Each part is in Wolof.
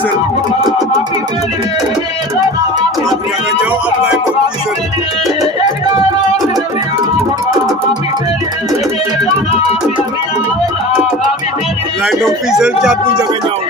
Fissel Pape Ndiaga Niaw Ablaye Ndong Fissel Ablaye Ndong Fissel Thiatou Ndiaga Niaw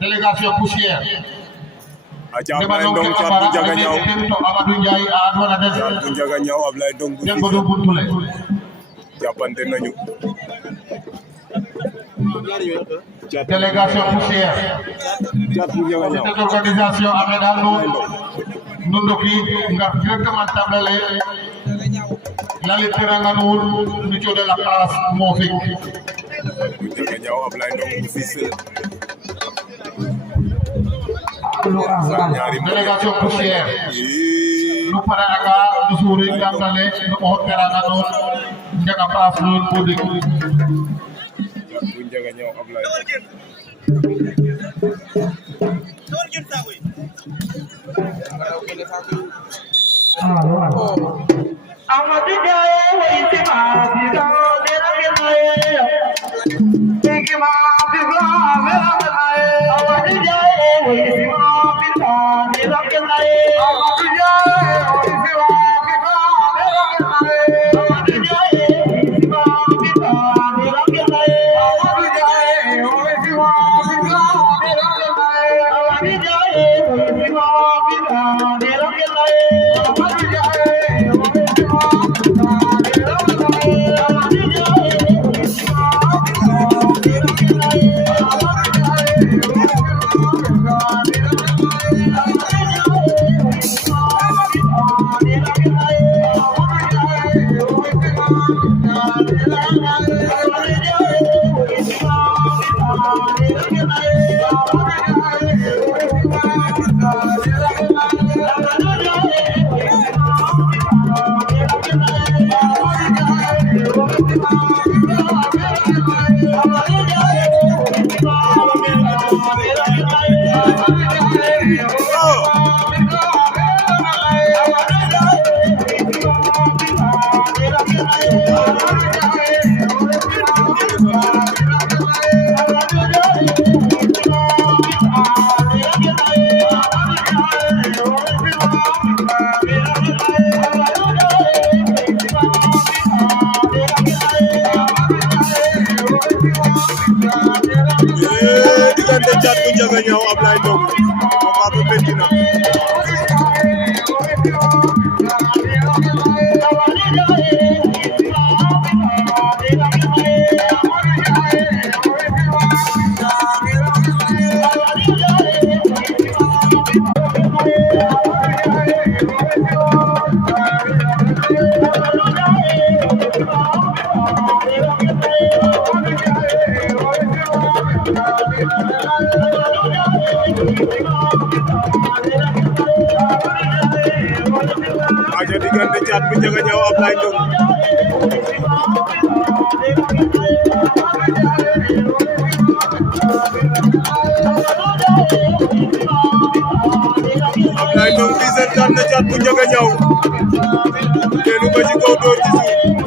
délégation poussière aca Ablaye Ndong Thiatou Ndiaga Niaw Thiatou Ndiaga Niaw Ablaye Ndong bu Fissel jàppante nañu délégation poussière Thiatou Ndiaga Niaw cette organisation avec nous ndoki ngar directement tablale la teranga nous de la place Mofik Thiatou Ndiaga Niaw Ablaye Ndong bu Fissel délégation poussière nous paranga nous souri gandale nous mo teranga non ndaga place non bodi Thiatou Ndiaga Niaw Ablaye Amadu jaye wai tima biga mera mera tigma biga mera mera Amadu jaye wai tima biga mera mera Amadu jaye wai tima biga mera mera Amadu jaye wai tima biga mera mera Amadu jaye wai tima biga mera mera Amadu jaye wai tima biga mera mera Amadu jaye diggante Thiatou Ndiaga Niaw Ablaye Ndong combat ba metti na aja diggante Thiatou Ndiaga Niaw Ablaye Ndong Ablaye Ndong Fissel daan na Thiatou Ndiaga Niaw teelu ba ci kaw door ci suuf